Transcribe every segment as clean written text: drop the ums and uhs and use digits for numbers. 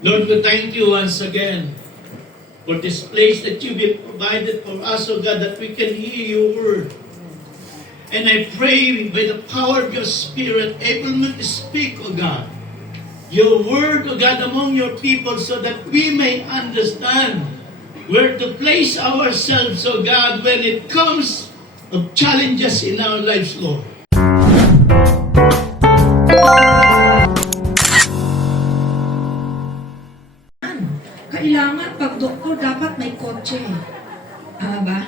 Lord, we thank you once again for this place that you've provided for us, O God, that we can hear your word. And I pray by the power of your Spirit, able me to speak, O God, your word, O God, among your people so that we may understand where to place ourselves, O God, when it comes of challenges in our lives, Lord. Kailangan, pag doktor, dapat may kotse. Ba?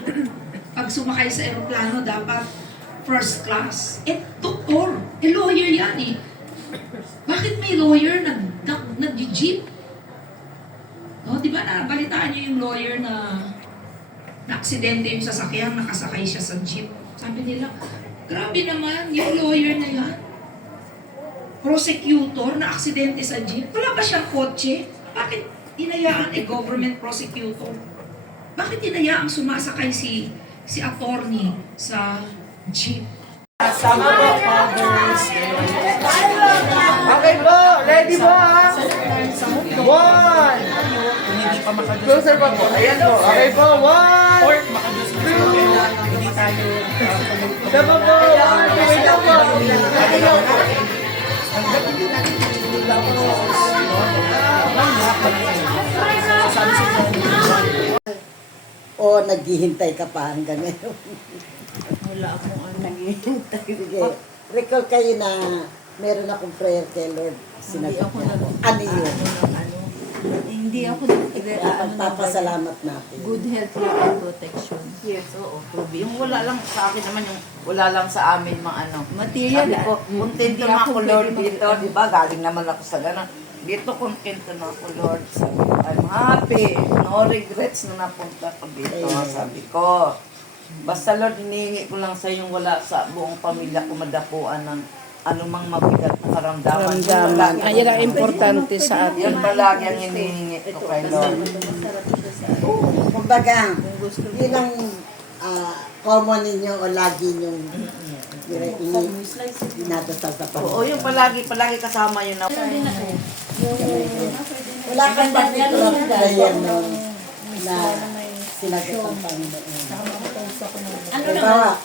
Pag sumakay sa aeroplano, dapat first class. Doktor, lawyer yan eh. Bakit may lawyer nag-jeep? No, di ba nabalitaan niyo yung lawyer na aksidente yung sasakyan, nakasakay siya sa jeep. Sabi nila, grabe naman, yung lawyer na yan. Prosecutor na aksidente sa jeep. Wala ba siyang kotse? Bakit hinayaan government prosecutor? Bakit hinayaang sumasakay si attorney sa jeep? Sama po, fathers. Okay po, ready po ha? One. Closer pa po. Ayan po. Okay po, one. Two. Sama po, one. Wait lang po. O naghihintay ka pa hanggang ngayon? Wala akong ano. Naghihintay. Sige. Recall kayo na meron akong prayer kay Lord. Hindi ako Ano yun? Hindi ako Pagpapasalamat natin. good health and protection. Yes, oo. Yung wala lang sa akin naman, yung wala lang sa amin mga ano. Material. Sabi ko, kontento na ako Lord dito. Di ba? Galing naman ako sa gano'n. Dito kontento na ako Lord. Sabi ko, I'm happy. No regrets na napunta ko dito. Sabi ko. Basta Lord, hinihingi ko lang sa yung wala sa buong pamilya ko madapuan ng anumang mabigat na karamdaman. Ayun ang importante sa atin. Yan palagi ang hinihingi ko kay Lord. Kumbaga, yun ang common ninyo o lagi yung dinadasal sa Oo, Panginoon. yung palagi kasama yun na. Wala kang particular prayer nun na sinagot ang Panginoon. Ano Diba? naman?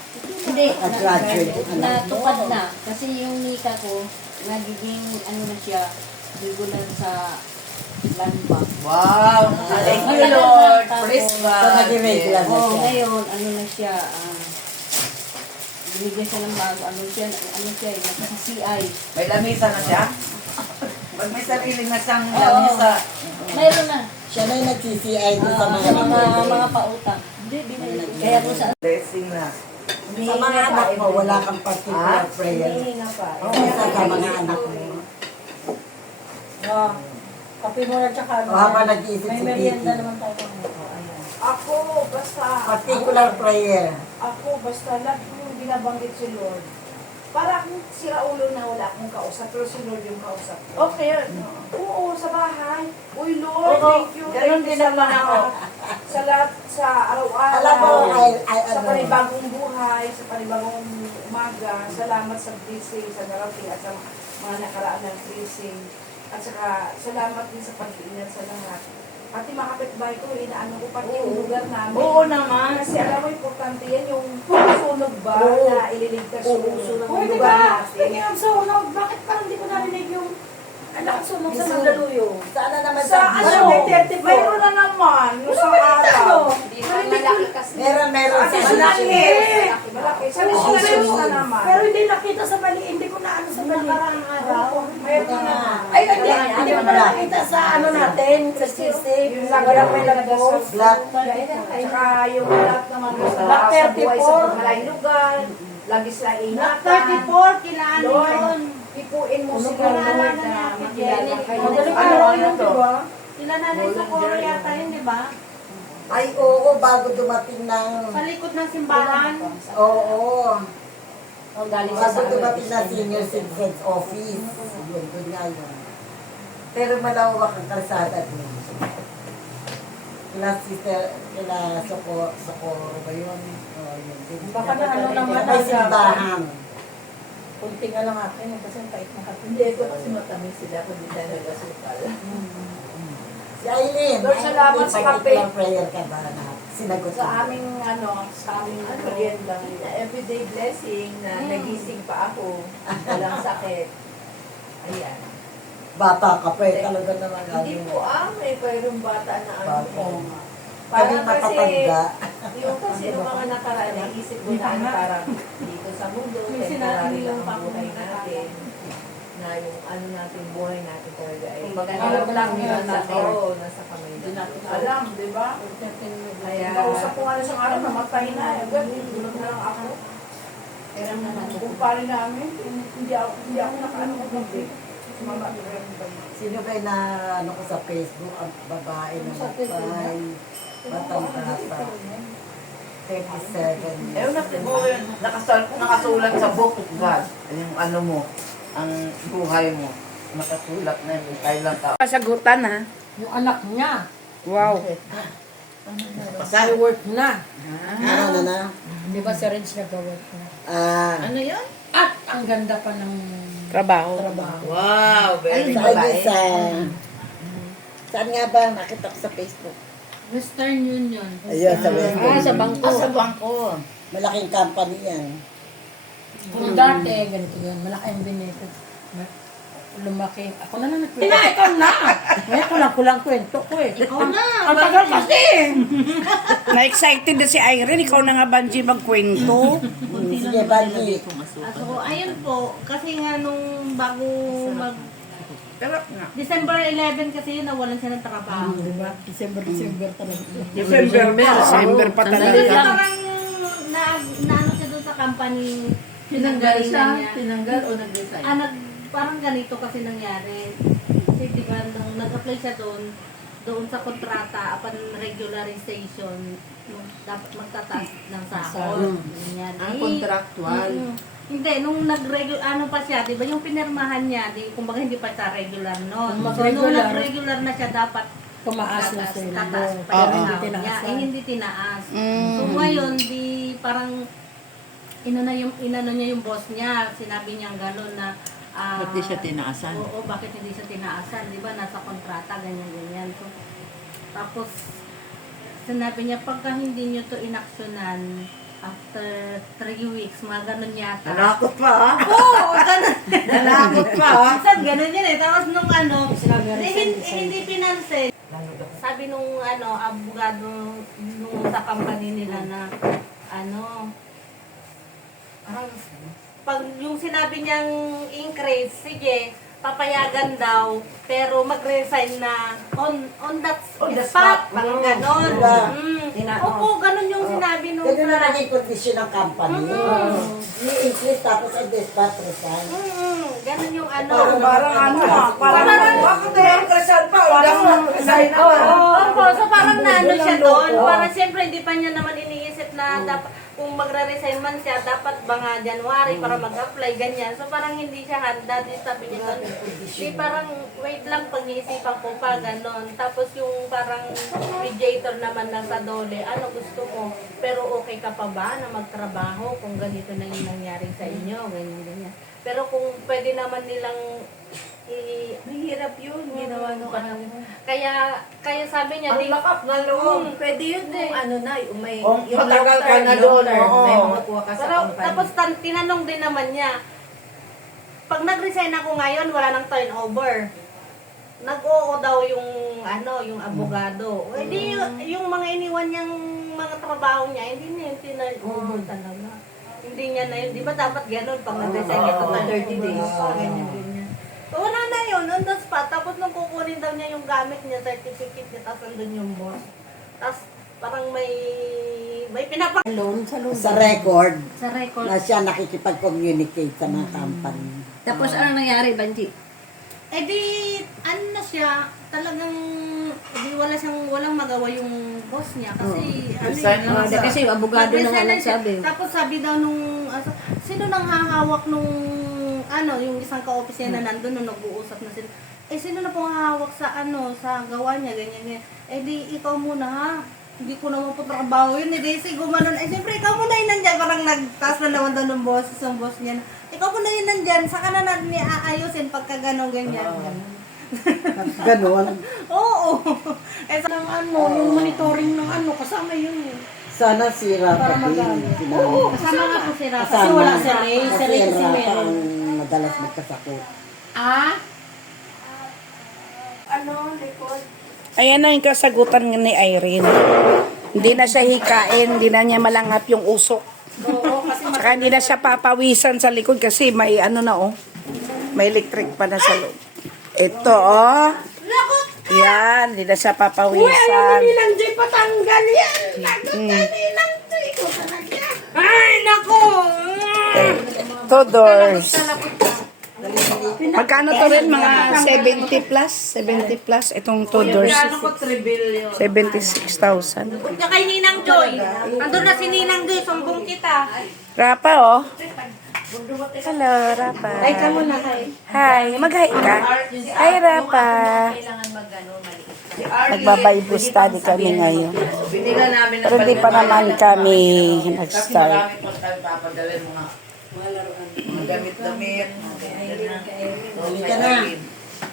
Hindi, Nag-graduate yung anak mo. natupad na. Kasi yung nika ko, nagiging ano na siya, regular sa land bank. Wow! Thank you Matagal Lord! na Praise tapos. God! So, nag-regular na Oo, siya. ngayon, ano na siya, binigyan siya ng bago, ano siya, nasa CI. May lamisa na siya? Pag may sarili na siyang lamisa. Mayroon na. Siya na yung nag-CCI doon sa mga Mga pautang. Hindi, binili. Kaya kung sa Blessing na. Sa mga anak mo, wala kang particular prayer. hinihinga pa. Sa mga anak mo. Kape mo na tsaka O habang nag-iisip si Vicky. naman tayo. Ayan. Ako, basta, Particular prayer. lahat yung binabanggit si Lord. Para akong siraulo na wala akong kausap, pero si Lord yung kausap ko. Okay yun. Oo, sa bahay. Uy, Lord, Oo, thank you. ganun Thank you din sa naman lahat. ako. Sa lahat, sa araw-araw. Alam mo, sa panibagong buhay, sa panibagong umaga. Salamat sa blessing, sa narating at sa mga nakaraan ng blessing. At saka, salamat din sa pag-iingat sa lahat. Pati mga kapitbahay ko, inaano ko pati yung lugar namin. Oo naman. Kasi alam mo, importante yan yung sunog ba na ililigtas yung uso ng lugar natin. Speaking of sunog, bakit parang hindi ko narinig yung anak sunog sa Mandaluyong? Sana naman Sa ano, mayroon na naman, no, sa araw. Meron sa Malaki. Malaki. Sa Rizal na naman. Pero hindi nakita sa bali, hindi ko na ano sa bali. Nakarang araw. Mayroon na. Ay, hindi ko na nakita sa ano natin, sa system. Yung wala may lagos. Black. Tsaka yung lahat naman Black sa buhay sa 34. malayong lugar. Lagi sila Black ingatan. 34, kilaan Lord, yun. ipuin mo sila Kilala Lord na na natin, makilala Jenny. kayo. Magaling Ano araw yun yun, to? di ba? Sila nanay sa Coro yata yun, di ba? Ay, oo, bago dumating ng... Sa likod ng simbahan. Oo. Galing sa Bago dumating ng senior citizens office. Yun, doon nga yun. Pero malawak ang kalsada doon. Kila sister, kila Socorro ba yun? Oo, yun. Baka na ano naman May ang simbahan. Kunti nga lang akin, kasi ang pait ng kape. Hindi, ito kasi matamis sila kung di tayo nag-asukal. Si Aileen, Lord, salamat sa kape. particular prayer ka ba na sinagot Sa mo? aming, sa aming merienda. Everyday blessing na nagising pa ako. Walang sakit. Ayan. Bata ka pa eh, talaga naman. Hindi po pero yung bata na ano. Bata. Parang Kami matatanda. yung kasi yung mga nakaraan, naisip ko na ano, parang dito sa mundo, temporary lang ang buhay natin. Na yung ano natin, buhay natin talaga ay alam lang nila na nasa kamay na. Alam, di ba? Kaya, Kausap ko nga isang araw, namatay na. Agad, tulog na lang ako. Kumpare namin, hindi ako nakaano ko hindi. Sumama ko rin. Sino kayo na ano ko sa Facebook, ang babae na magpay, batang bata. 37 eh, nakasulat sa book, God. Yung ano mo, ang buhay mo. Nakasulat na yun, kailan ka. Pasagutan ha. Yung anak niya, Wow. Pasal work na. ano na? Di ba si Reg nag-work na? Ano yun? At ang ganda pa ng Trabaho. trabaho. Wow, very Sa babae. sa saan nga ba nakita ko sa Facebook? Western Union. Ayun, sa Facebook. Sa bangko. Sa bangko. Malaking company yan. Kung dati, ganito yun. Malaki ang binete. Lumaki. Ako na lang nagkwento. Ikaw na! Ngayon kulang kwento ko eh. Ikaw na! Ang tagal kasi! Na-excited na si Irene. Ikaw na nga, Banji, magkwento. Sige, Banji. So, ayun po, kasi nga nung bago mag... Sarap na. December 11 kasi yun, nawalan siya ng trabaho. Diba? December talaga. December pa Kasi talaga. parang naano siya doon sa company, Tinanggal siya? niya. Tinanggal o nag-resign? Parang ganito kasi nangyari. Kasi di ba, nung nag-apply siya doon sa kontrata, upon regularization, dapat magtataas ng sahod. Ganyan. Ang contractual. Hindi, nung ano pa siya, di ba yung pinirmahan niya, kumbaga hindi pa siya regular noon. Nung So, nung mag-regular, nag-regular na siya, dapat Tumaas na sila. tataas pa Oo. yung Hindi sahod niya. tinaasan. Eh, hindi tinaas. Mm. So, ngayon, di parang inano niya yung boss niya. Sinabi niya gano'n na Ba't di siya tinaasan? Oo, bakit hindi siya tinaasan? Di ba, nasa kontrata, ganyan-ganyan. So, tapos, sinabi niya, pagka hindi niyo to inaksyonan, after 3 weeks, mga ganun yata. Nanakot pa ha? Oo, ganun. Nanakot pa ha? Minsan, ganun yun eh. Tapos nung Sinabi nga rin hindi pinansin. Sabi nung abogado nung sa company nila na pag yung sinabi niyang increase, sige, papayagan daw, pero mag-resign na on the spot, parang ganon. Opo, ganon yung sinabi nung Ganun na naging condition ng company. Ni-increase tapos ang despot resign. ganon yung Bakit na yung kasal pa? Parang resign na. Opo, so parang naano siya doon. Parang siyempre hindi pa niya naman iniisip na dapat kung magre-resign man siya, dapat ba nga January para mag-apply, ganyan. So parang hindi siya handa. Di sabi niya doon, di parang wait lang pag-iisipan ko pa, ganon. Tapos yung parang mediator naman ng Dole, ano gusto mo? Pero okay ka pa ba na magtrabaho kung ganito na yung nangyari sa inyo, ganyan, ganyan. Pero kung pwede naman nilang mahirap yun, ginawa nung Kaya sabi niya, Ang lakas na loob. pwede yun eh. Kung matagal ka na doon, may oo. makuha ka sa Pero company. tapos tinanong din naman niya, pag nag-resign ako ngayon, wala nang turnover. Nag-oo daw yung yung abogado. Hindi yung mga iniwan niyang mga trabaho niya, hindi niya yung turnover talaga. Hindi niya na yun. Di ba dapat gano'n pag nag-resign ito na 30 days? Ganyan, ganyan. So wala na yun, on the spot. Tapos nung kukunin daw niya yung gamit niya, certificate niya, tapos andun yung boss. Tapos parang may Sa record sa record. na siya nakikipag-communicate sa mga company. Tapos ano nangyari, Banji? Eh di, na siya, talagang, walang magawa yung boss niya. Kasi, Resign na siya. Kasi yung abogado na nga nag-resign na siya. nagsabi. Tapos sabi daw nung, sino nang hahawak nung, yung isang ka-office niya na nandun nung nag-uusap na sila. Eh, sino na pong hahawak sa sa gawa niya, ganyan, ganyan. Eh di, ikaw muna ha. Hindi ko naman po trabaho yun. Eh di, si gumanon. Eh, siyempre, ikaw muna yun nandiyan. Parang nagtaas na naman daw ng boss, isang boss niya na, ikaw ko na yun nandyan, saka na natin aayusin pagka gano'n, ganyan. Ganon. Oo. Eh, Ng ano, yung monitoring ng ano, kasama yun. Sana si Rafa Para magamit. din. oo, kasama nga po si Rafa. Kasi wala si Ray. Si Ray kasi Rafa meron. ang madalas magkasakit. Ah? Ano, likod? Ayan na yung kasagutan ni Irene. Hindi na siya hikain, hindi na niya malangap yung usok. Oo, kasi Saka hindi na siya papawisan sa likod kasi may ano na oh. May electric pa na sa loob. Ito oh. Yan, hindi na siya papawisan. nilang Joy patanggal yan. Nilang Joy ko talaga. Ay, nako! Two doors. Magkano to rin? Mga 70 plus? 70 plus? Itong two doors. 76,000. Punta kay Ninang Joy. Andun na si Ninang Joy, sumbong kita. Rapa oh. Hello, Rapa. Ay, ka muna kay. Hi, mag-hi ka. Hi, Rapa. Magbabible study kami ngayon. Binila namin ng Pero hindi pa naman kami nag-start. Marami po tayo papadala mga damit-damit. Halika na.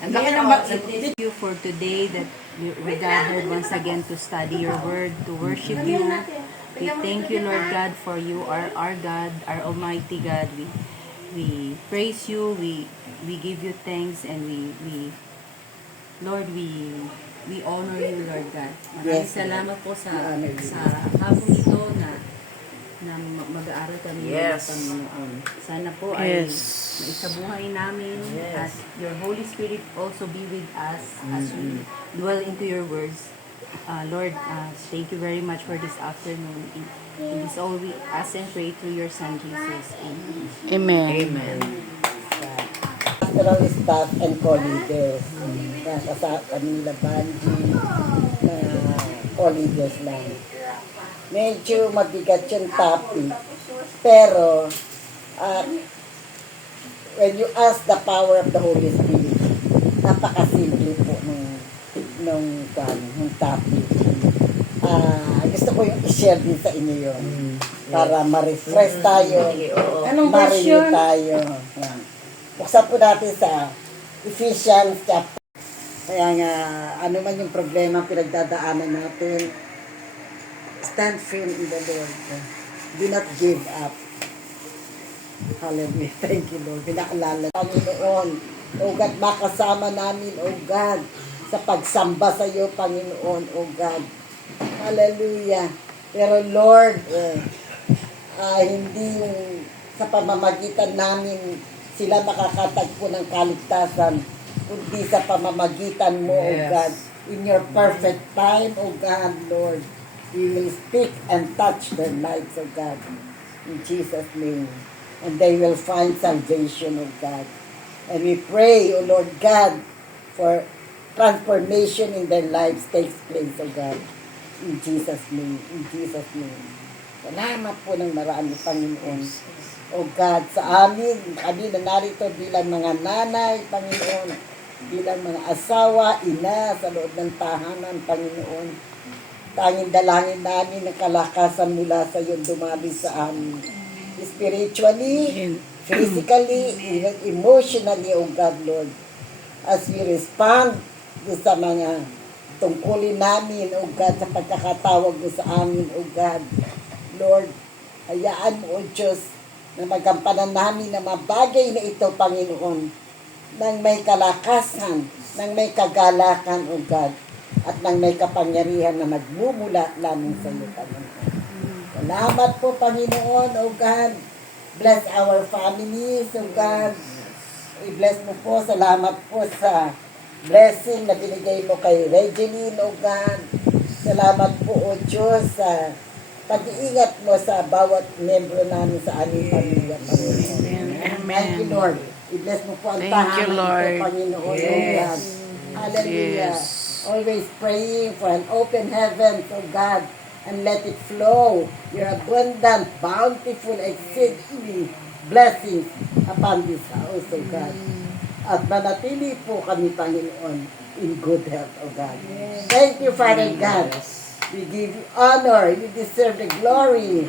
Ang laki ng bat. Thank you for today that we gathered once again to study your word, to worship you. We thank you, Lord God, for you are our God, our Almighty God. We praise you, we give you thanks, and Lord, we honor you, Lord God. Maraming Yes. salamat po sa hapong ito na mag-aaral kami ng Yes. Panginoon. Sana po ay Yes. maisabuhay namin Yes. as your Holy Spirit also be with us as we dwell into your words. Lord, thank you very much for this afternoon. In this all we ask and pray through your Son Jesus. Amen. Amen. Amen. Pastoral staff and co-leaders. Kaya sa kanila Banji, co-leaders lang. Medyo mabigat yung topic. Pero, when you ask the power of the Holy Spirit, napakasimple po nung topic. Gusto ko yung i-share din sa inyo yun. Para ma-refresh tayo. Anong ma-renew version? tayo. Yan. Buksan po natin sa Ephesians chapter. Kaya nga, ano man yung problema pinagdadaanan natin, stand firm in the Lord. Do not give up. Hallelujah. Thank you, Lord. Pinaalala Panginoon. O God, makasama namin, O God, sa pagsamba sa iyo, Panginoon, O God. Hallelujah. Pero Lord, hindi yung sa pamamagitan namin sila makakatagpo ng kaligtasan, kundi sa pamamagitan mo, O God. In your perfect time, O God, Lord, we will speak and touch their lives, O God. In Jesus' name. And they will find salvation, O God. And we pray, O Lord God, for transformation in their lives takes place, O God. In Jesus' name. In Jesus' name. Salamat po ng marami, Panginoon. O God, sa amin, kami na narito bilang mga nanay, Panginoon, bilang mga asawa, ina, sa loob ng tahanan, Panginoon. Tanging dalangin namin ng kalakasan mula sa iyo dumali sa amin. Spiritually, physically, even emotionally, O God, Lord. As we respond sa mga tungkulin namin, O God, sa pagkakatawag mo sa amin, O God. Lord, hayaan mo, O Diyos, na magampanan namin ng mga bagay na ito, Panginoon, nang may kalakasan, nang may kagalakan, O God, at nang may kapangyarihan na magmumula lamang sa iyo, Panginoon. Salamat po, Panginoon, O God. Bless our families, O God. I-bless mo po, salamat po sa blessing na binigay mo kay Regeline, O God. Salamat po, O Diyos, sa pag-iingat mo sa bawat membro namin sa aming pamilya, Panginoon. Thank you, Lord. I-bless mo po ang Thank you, tahanan Lord. ito, Panginoon, O God. Hallelujah. Yes. Always praying for an open heaven, O God, and let it flow your abundant, bountiful, exceedingly blessings upon this house, O God. At manatili po kami, Panginoon, in good health, O God. Thank you, Father God. We give you honor. You deserve the glory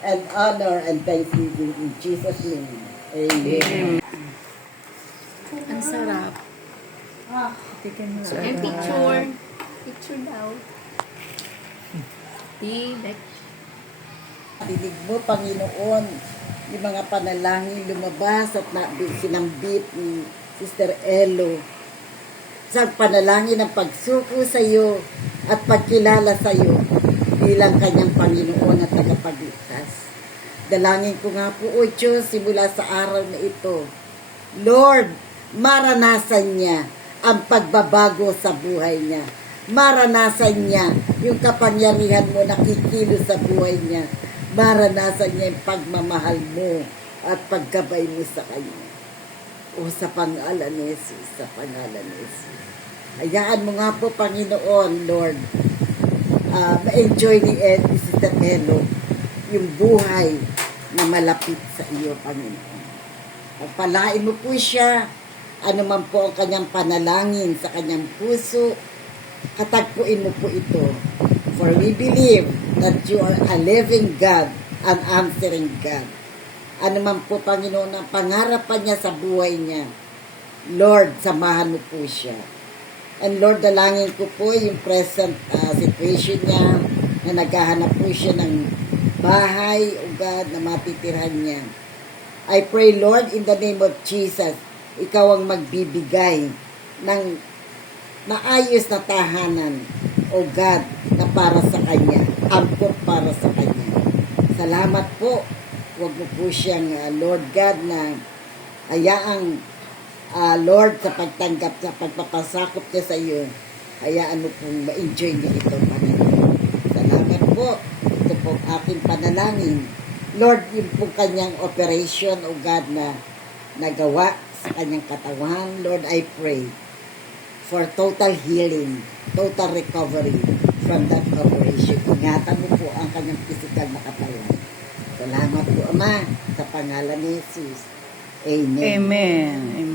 and honor and thanksgiving in Jesus' name. Amen. Ang sarap. And Picture. Picture daw. Tibek. Dinig mo, Panginoon, yung mga panalangin lumabas at sinambit ni Sister Elo sa panalangin ng pagsuko sa iyo at pagkilala sa iyo bilang kanyang Panginoon at tagapagligtas. Dalangin ko nga po, O Diyos, simula sa araw na ito, Lord, maranasan niya ang pagbabago sa buhay niya. Maranasan niya yung kapangyarihan mo na kikilos sa buhay niya. Maranasan niya yung pagmamahal mo at paggabay mo sa kanya. O sa pangalan ni Jesus, sa pangalan ni Jesus. Hayaan mo nga po, Panginoon, Lord, ma-enjoy ni Sister Elo yung buhay na malapit sa iyo, Panginoon. Pagpalain mo po siya, ano man po ang kanyang panalangin sa kanyang puso, katagpuin mo po ito. For we believe that you are a living God, an answering God. Ano man po, Panginoon, ang pangarapan niya sa buhay niya, Lord, samahan mo po siya. And Lord, dalangin ko po yung present situation niya, na naghahanap po siya ng bahay, o God, na matitirhan niya. I pray, Lord, in the name of Jesus, ikaw ang magbibigay ng maayos na tahanan, o God, na para sa kanya, ampot para sa kanya. Salamat po. Huwag mo po siyang, Lord God, na hayaang, Lord, sa pagtanggap, sa pagpapasakop niya sa iyo, hayaan mo pong ma-enjoy niya ito, Panginoon. Salamat po. Ito po aking panalangin. Lord, yun po kanyang operation, o God, na nagawa sa kanyang katawan. Lord, I pray for total healing, total recovery from that operation. Ingatan mo po ang kanyang physical na katawan. Salamat po, Ama, sa pangalan ni Jesus. Amen. Amen. Amen.